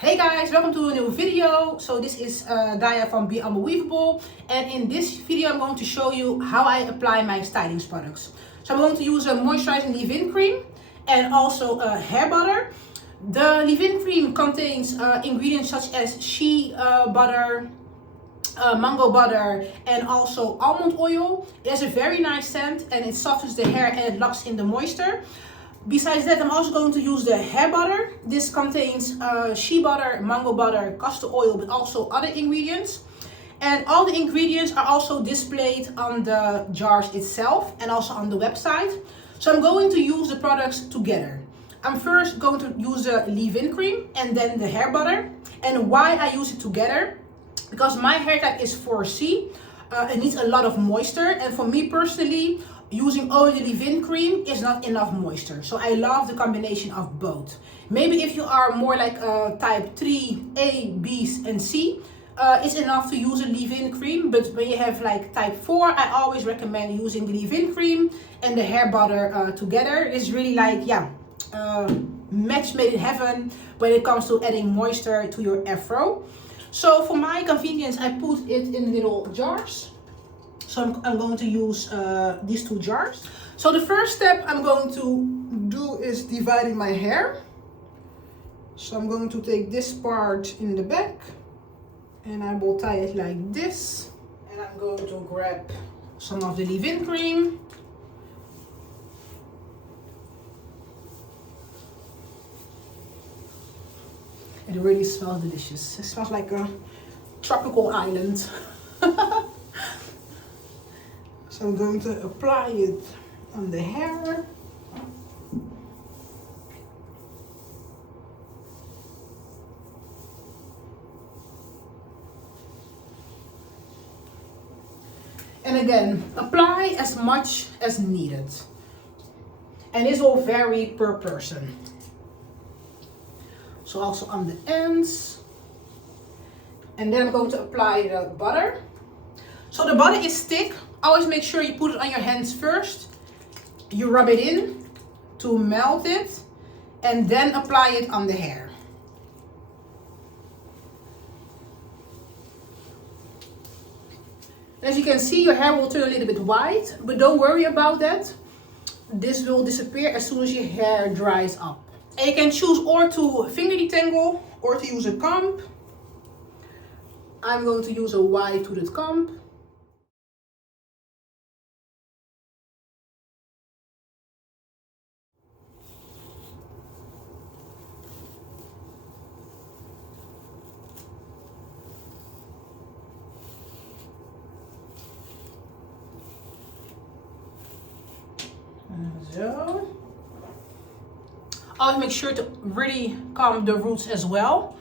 Hey guys, welcome to a new video. So this is Daya from Be Unbelievable, and in this video I'm going to show you how I apply my styling products. So I'm going to use a moisturizing leave-in cream and also a hair butter. The leave-in cream contains ingredients such as shea butter, mango butter, and also almond oil. It has a very nice scent and it softens the hair and it locks in the moisture. Besides that, I'm also going to use the hair butter. This contains shea butter, mango butter, castor oil, but also other ingredients. And all the ingredients are also displayed on the jars itself and also on the website. So I'm going to use the products together. I'm first going to use the leave-in cream and then the hair butter. And why I use it together? Because my hair type is 4C. It needs a lot of moisture, and for me personally, using only leave-in cream is not enough moisture. So I love the combination of both. Maybe if you are more like type 3, A, B's and C, it's enough to use a leave-in cream. But when you have like type 4, I always recommend using the leave-in cream and the hair butter together. It's really like, match made in heaven when it comes to adding moisture to your afro. So for my convenience, I put it in little jars. So I'm going to use these two jars. So the first step I'm going to do is dividing my hair. So I'm going to take this part in the back and I will tie it like this. And I'm going to grab some of the leave-in cream. It really smells delicious. It smells like a tropical island. So I'm going to apply it on the hair. And again, apply as much as needed. And this will vary per person. So also on the ends. And then I'm going to apply the butter. So the butter is thick. Always make sure you put it on your hands first. You rub it in to melt it. And then apply it on the hair. As you can see, your hair will turn a little bit white. But don't worry about that. This will disappear as soon as your hair dries up. And you can choose or to finger detangle or to use a comb. I'm going to use a wide toothed comb. So. Always make sure to really comb the roots as well.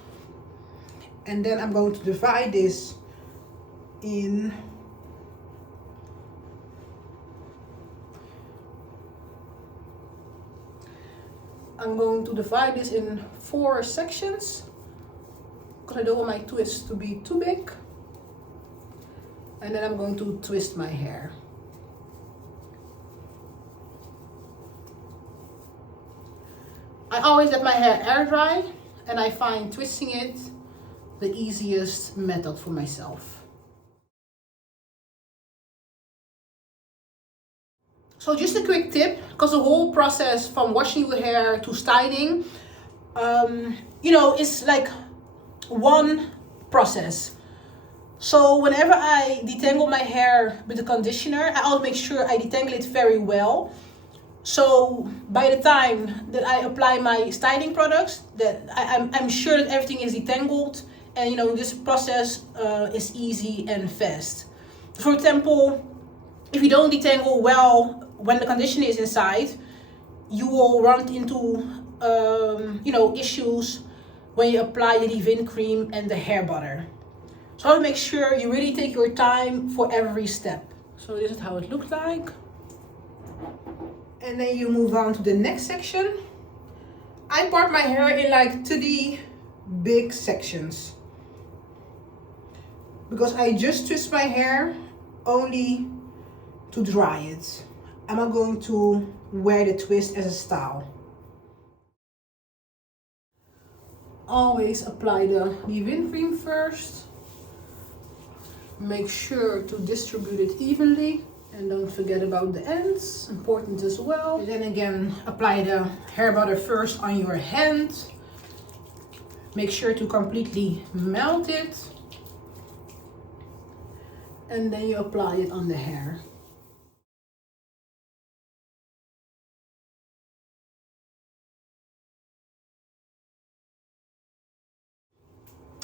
And then I'm going to divide this in I'm going to divide this in 4 sections because I don't want my twist to be too big. And then I'm going to twist my hair. I always let my hair air dry, and I find twisting it the easiest method for myself. So just a quick tip, because the whole process from washing your hair to styling, it's like one process. So whenever I detangle my hair with the conditioner, I always make sure I detangle it very well. So by the time that I apply my styling products, that I'm sure that everything is detangled, and this process is easy and fast. For example, if you don't detangle well when the conditioner is inside, you will run into issues when you apply the leave-in cream and the hair butter. So I'll make sure you really take your time for every step. So this is how it looks like. And then you move on to the next section. I part my hair in like 3 big sections. Because I just twist my hair only to dry it. I'm not going to wear the twist as a style. Always apply the leave-in cream first. Make sure to distribute it evenly. And don't forget about the ends, important as well. And then again, apply the hair butter first on your hand. Make sure to completely melt it. And then you apply it on the hair.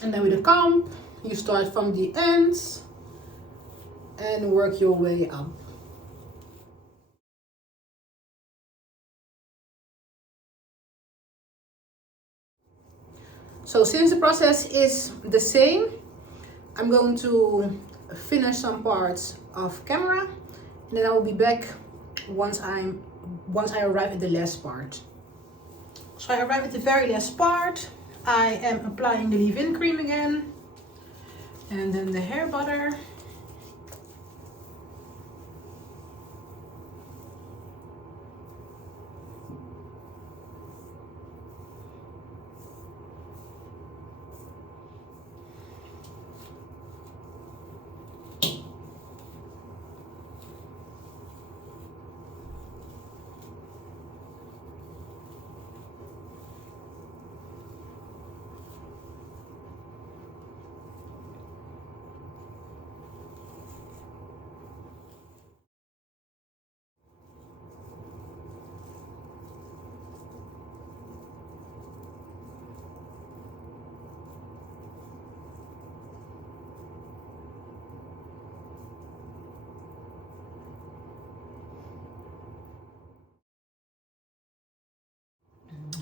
And then with a comb, you start from the ends and work your way up. So since the process is the same, I'm going to finish some parts off camera, and then I will be back once I arrive at the last part. So I arrive at the very last part. I am applying the leave-in cream again, and then the hair butter.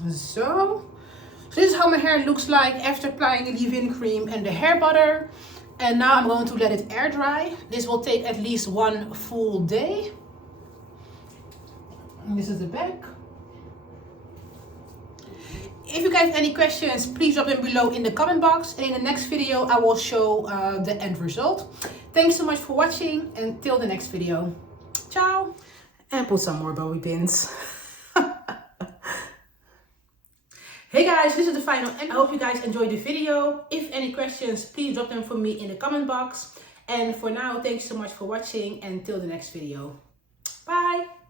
So this is how my hair looks like after applying the leave-in cream and the hair butter. And now I'm going to let it air dry. This will take at least 1 full day. And this is the back. If you guys have any questions, please drop them below in the comment box. And in the next video, I will show the end result. Thanks so much for watching, and till the next video. Ciao! And put some more bobby pins. Hey guys, this is the final end. I hope you guys enjoyed the video. If any questions, please drop them for me in the comment box. And for now, thanks so much for watching, and till the next video. Bye!